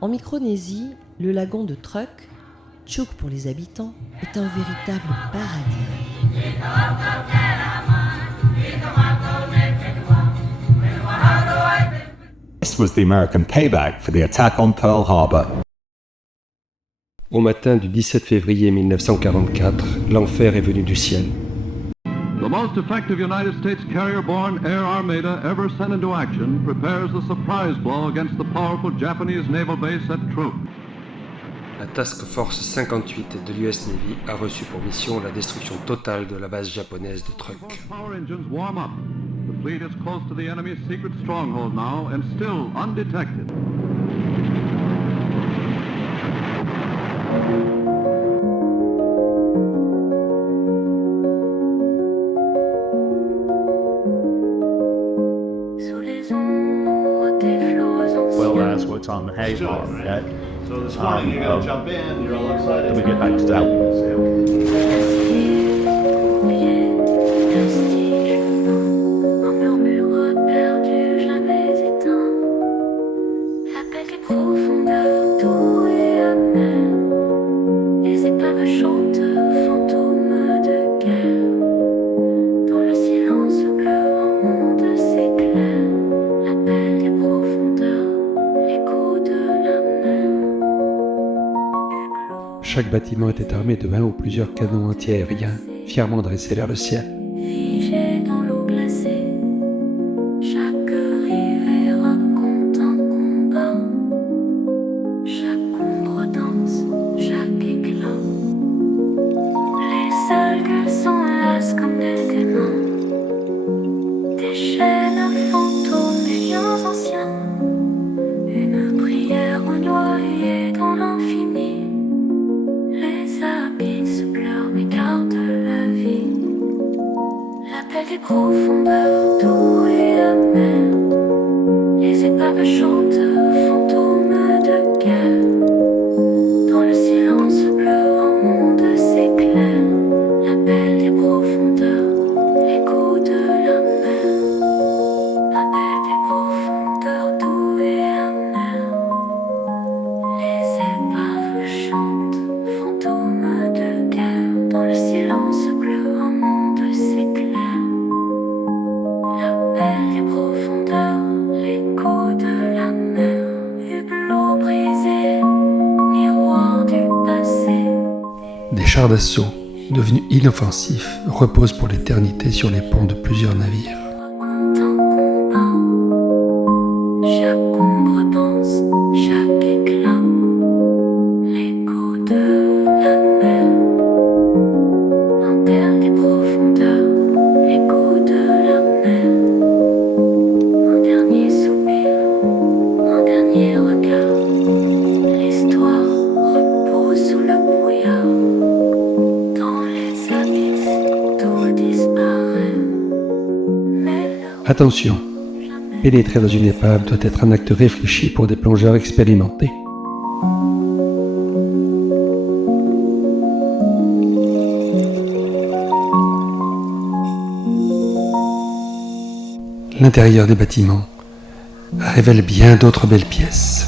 En Micronésie, le lagon de Truk, Chuuk pour les habitants, est un véritable paradis. This was the American payback for the attack on Pearl Harbor. Au matin du 17 février 1944, l'enfer est venu du ciel. The most effective United States carrier-borne Air Armada ever sent into action prepares the surprise blow against the powerful Japanese naval base at Truk. La Task Force 58 de l'US Navy a reçu pour mission la destruction totale de la base japonaise de Truk. Power engines warm up. The fleet is close to the enemy's secret stronghold now and still undetected. Well, that's what's on the hay farm, okay? So this morning you're gonna jump in, you're all excited. Let me get back to that. Chaque bâtiment était armé de 1 ou plusieurs canons antiaériens, fièrement dressés vers le ciel. Figé dans l'eau glacée, chaque rivière raconte un combat, chaque ombre danse, chaque éclat. Les seuls gueules s'enlacent comme des démons, des chaînes fantômes, des liens anciens, une prière noyée dans l'infini. Les abysses pleurent mais gardent la vie. L'appel des profondeurs, doux et amer. Les épaves chantent, fantômes de guerre. Dans le silence bleu, un monde s'éclaire. L'appel des profondeurs, l'écho de la mer. L'appel des profondeurs, doux et amer. Les épaves chantent, fantômes de guerre. Dans le silence bleu, un monde s'éclaire. L'appel des profondeurs, l'écho de la mer. Hublot brisé, miroir du passé. Des chars d'assaut, devenus inoffensifs, reposent pour l'éternité sur les ponts de plusieurs navires. Raconte un combat. Chaque ombre danse, chaque éclat. L'écho de la mer. L'appel des profondeurs, l'écho de la mer. Un dernier soupir, un dernier regard. L'histoire repose sous le brouillard. Dans les abysses, tout disparaît. Mais le Attention, pénétrer dans une épave doit être un acte réfléchi pour des plongeurs expérimentés. L'intérieur des bâtiments révèle bien d'autres belles pièces.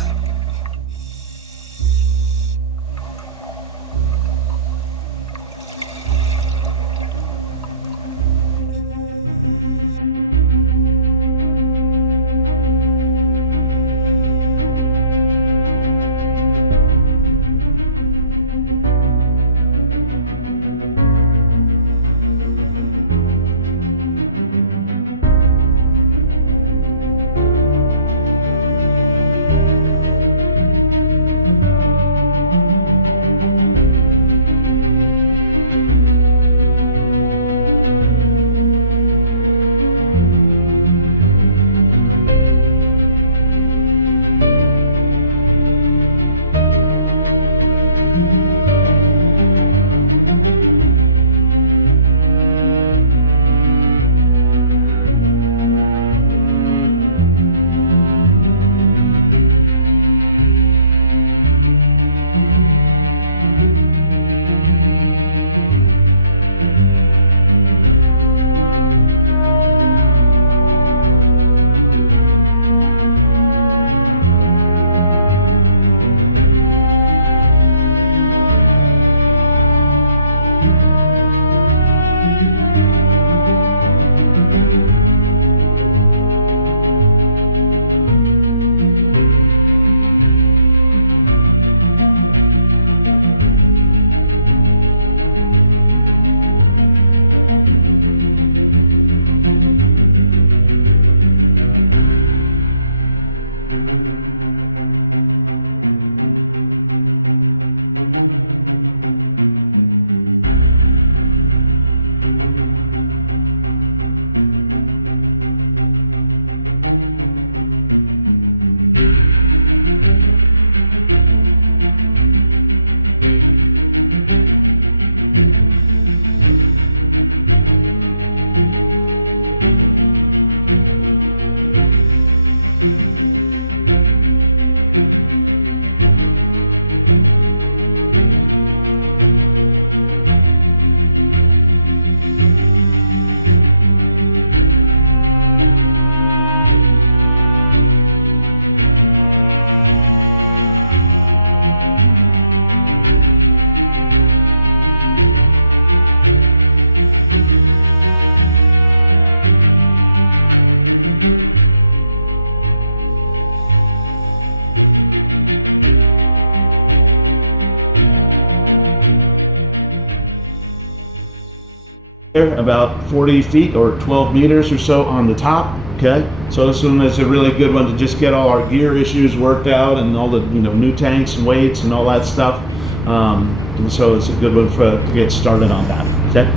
About 40 feet or 12 meters or so on the top. Okay, so this one is a really good one to just get all our gear issues worked out and all the new tanks and weights and all that stuff. And so it's a good one to get started on that. Okay.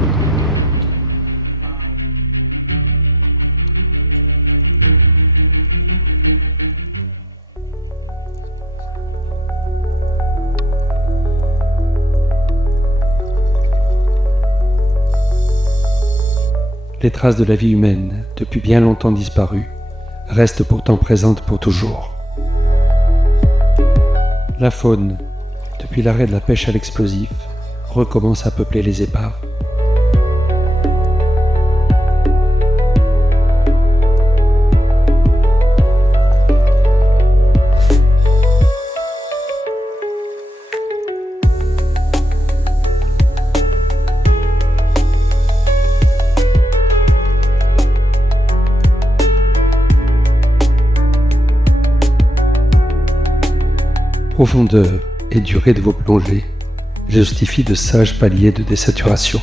Les traces de la vie humaine, depuis bien longtemps disparues, restent pourtant présentes pour toujours. La faune, depuis l'arrêt de la pêche à l'explosif, recommence à peupler les épaves. Profondeur et durée de vos plongées justifient de sages paliers de désaturation.